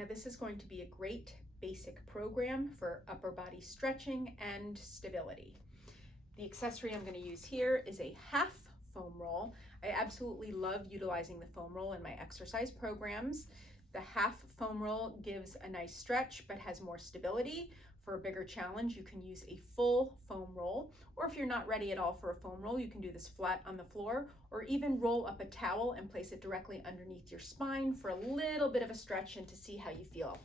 Now this is going to be a great basic program for upper body stretching and stability. The accessory I'm going to use here is a half foam roll. I absolutely love utilizing the foam roll in my exercise programs. The half foam roll gives a nice stretch but has more stability. For a bigger challenge, you can use a full foam roll, or if you're not ready at all for a foam roll, you can do this flat on the floor, or even roll up a towel and place it directly underneath your spine for a little bit of a stretch and to see how you feel.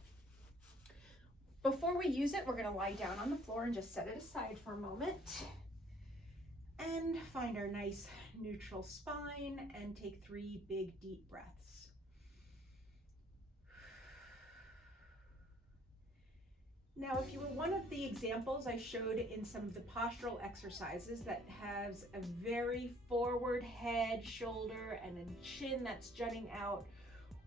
Before we use it, we're going to lie down on the floor and just set it aside for a moment and find our nice neutral spine and take 3 big deep breaths. Now, if you were one of the examples I showed in some of the postural exercises that has a very forward head, shoulder, and a chin that's jutting out,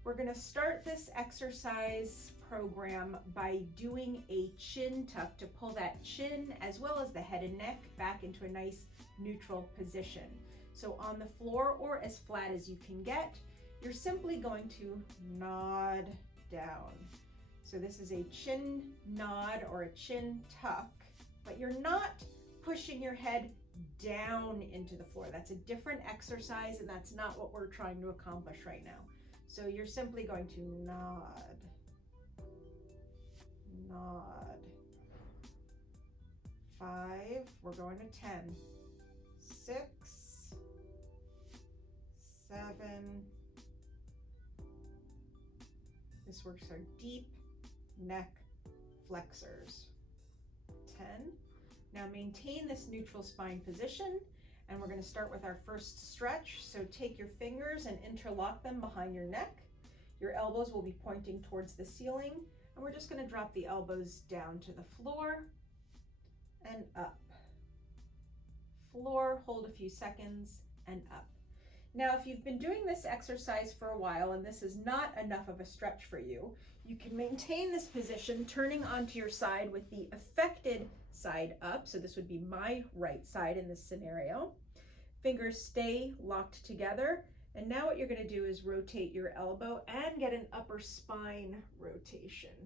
we're going to start this exercise program by doing a chin tuck to pull that chin as well as the head and neck back into a nice neutral position. So on the floor or as flat as you can get, you're simply going to nod down. So this is a chin nod or a chin tuck, but you're not pushing your head down into the floor. That's a different exercise and that's not what we're trying to accomplish right now. So you're simply going to nod, nod. 5, we're going to 10, 6, 7. This works our deep neck flexors. 10. Now maintain this neutral spine position, and we're going to start with our first stretch. So take your fingers and interlock them behind your neck. Your elbows will be pointing towards the ceiling, and we're just going to drop the elbows down to the floor and up. Floor, hold a few seconds, and up. Now, if you've been doing this exercise for a while and this is not enough of a stretch for you, you can maintain this position turning onto your side with the affected side up. So this would be my right side in this scenario. Fingers stay locked together. And now what you're going to do is rotate your elbow and get an upper spine rotation.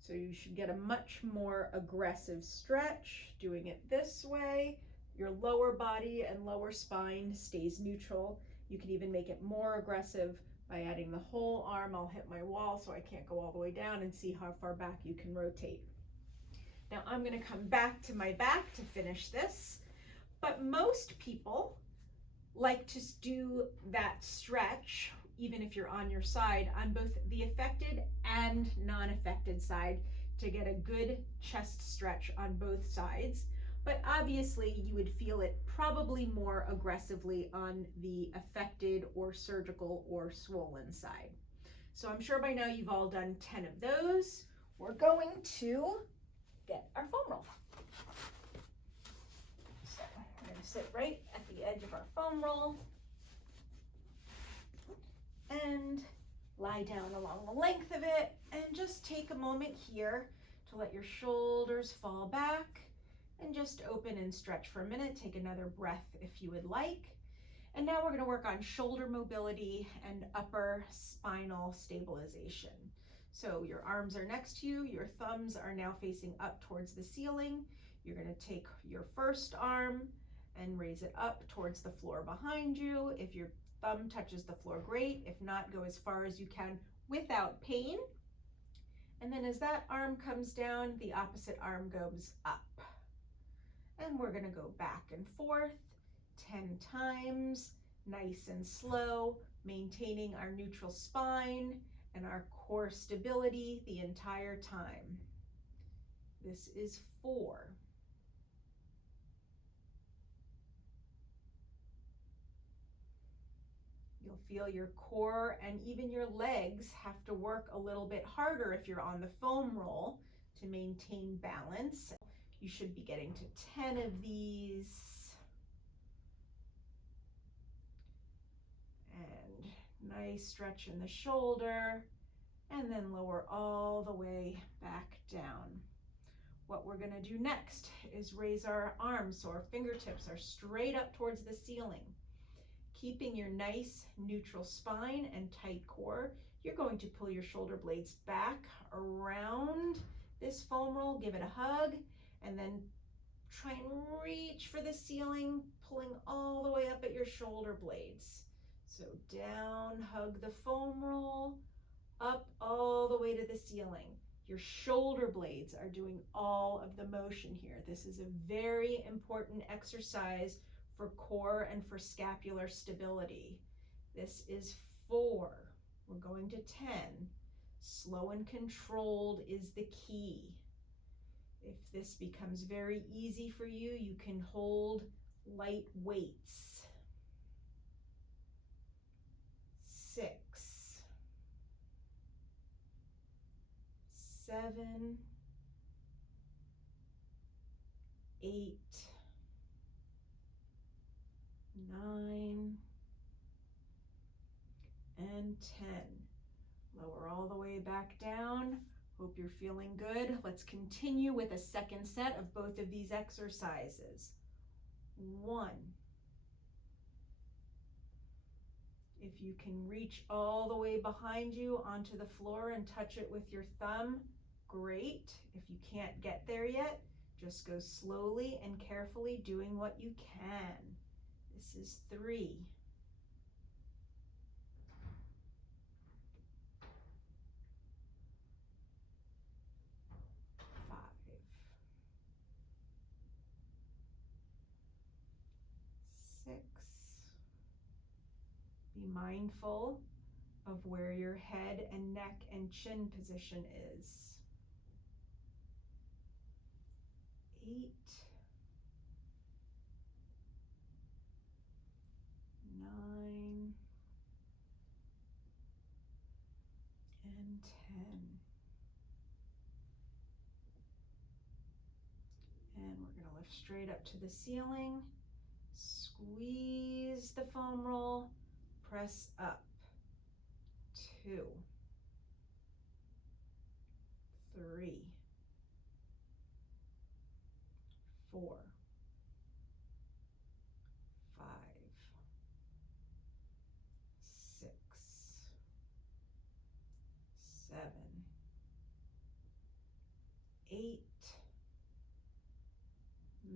So you should get a much more aggressive stretch doing it this way. Your lower body and lower spine stays neutral. You can even make it more aggressive by adding the whole arm. I'll hit my wall so I can't go all the way down, and see how far back you can rotate. Now I'm going to come back to my back to finish this, but most people like to do that stretch, even if you're on your side, on both the affected and non-affected side to get a good chest stretch on both sides. But obviously you would feel it probably more aggressively on the affected or surgical or swollen side. So I'm sure by now you've all done 10 of those. We're going to get our foam roll. So we're going to sit right at the edge of our foam roll and lie down along the length of it, and just take a moment here to let your shoulders fall back and just open and stretch for a minute. Take another breath if you would like. And now we're going to work on shoulder mobility and upper spinal stabilization. So your arms are next to you, your thumbs are now facing up towards the ceiling. You're going to take your first arm and raise it up towards the floor behind you. If your thumb touches the floor, great. If not, go as far as you can without pain. And then as that arm comes down, the opposite arm goes up. And we're going to go back and forth 10 times, nice and slow, maintaining our neutral spine and our core stability the entire time. This is 4. You'll feel your core and even your legs have to work a little bit harder if you're on the foam roll to maintain balance. You should be getting to 10 of these. And nice stretch in the shoulder, and then lower all the way back down. What we're going to do next is raise our arms so our fingertips are straight up towards the ceiling. Keeping your nice neutral spine and tight core, you're going to pull your shoulder blades back around this foam roll, give it a hug, and then try and reach for the ceiling, pulling all the way up at your shoulder blades. So down, hug the foam roll, up all the way to the ceiling. Your shoulder blades are doing all of the motion here. This is a very important exercise for core and for scapular stability. This is 4. We're going to 10. Slow and controlled is the key. If this becomes very easy for you, you can hold light weights. 6, 7, 8, 9, and 10. Lower all the way back down. Hope you're feeling good. Let's continue with a second set of both of these exercises. 1. If you can reach all the way behind you onto the floor and touch it with your thumb, great. If you can't get there yet, just go slowly and carefully, doing what you can. This is 3. 5. 6. Be mindful of where your head and neck and chin position is. 8. 9. And 10. And we're going to lift straight up to the ceiling. Squeeze the foam roll. Press up. 2. 3. 4. 5. 6. 7. 8.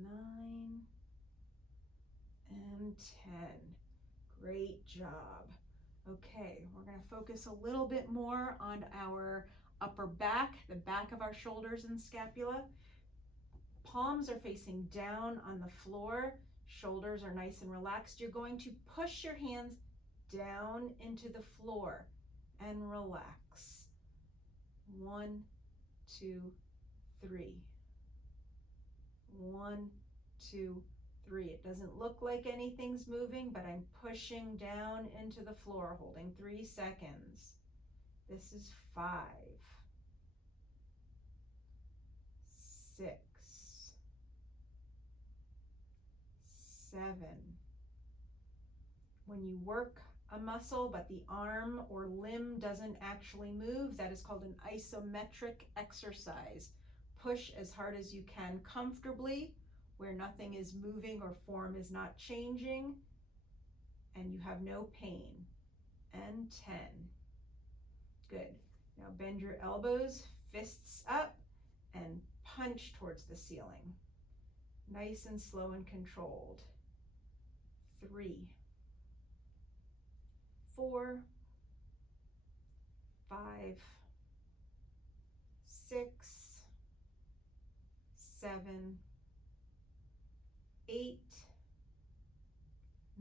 9. And 10. Great job. Okay, we're going to focus a little bit more on our upper back, the back of our shoulders and scapula. Palms are facing down on the floor. Shoulders are nice and relaxed. You're going to push your hands down into the floor and relax. 1, 2, 3. 1, 2, 3. It doesn't look like anything's moving, but I'm pushing down into the floor, holding 3 seconds. This is 5, 6, 7. When you work a muscle, but the arm or limb doesn't actually move, that is called an isometric exercise. Push as hard as you can comfortably, where nothing is moving or form is not changing, and you have no pain. And 10. Good. Now bend your elbows, fists up, and punch towards the ceiling. Nice and slow and controlled. 3, 4, 5, 6, 7, 8,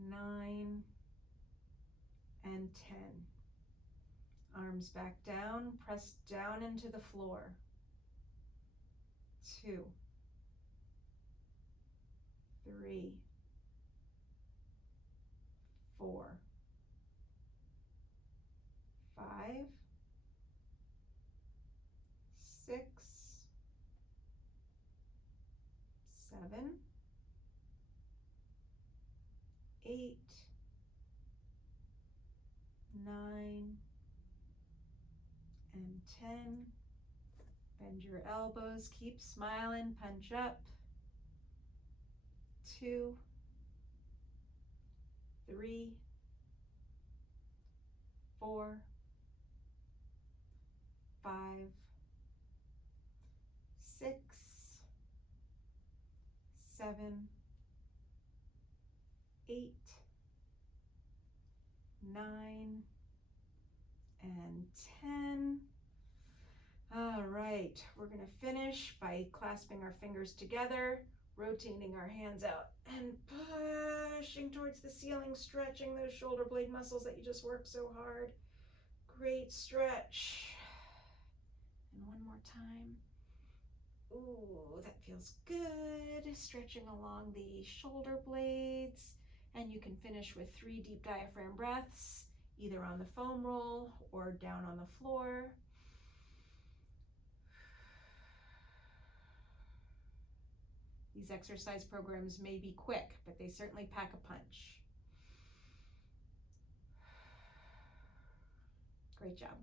9, and 10. Arms back down, press down into the floor. 2, 3, 4, 5, 6, 7, 8, 9, and 10. Bend your elbows, keep smiling, punch up. 2, 3, 4, 5, 6, 7, 8, 9, and 10. All right, we're going to finish by clasping our fingers together, rotating our hands out, and pushing towards the ceiling, stretching those shoulder blade muscles that you just worked so hard. Great stretch. And one more time. Ooh, that feels good. Stretching along the shoulder blades. And you can finish with 3 deep diaphragm breaths, either on the foam roll or down on the floor. These exercise programs may be quick, but they certainly pack a punch. Great job.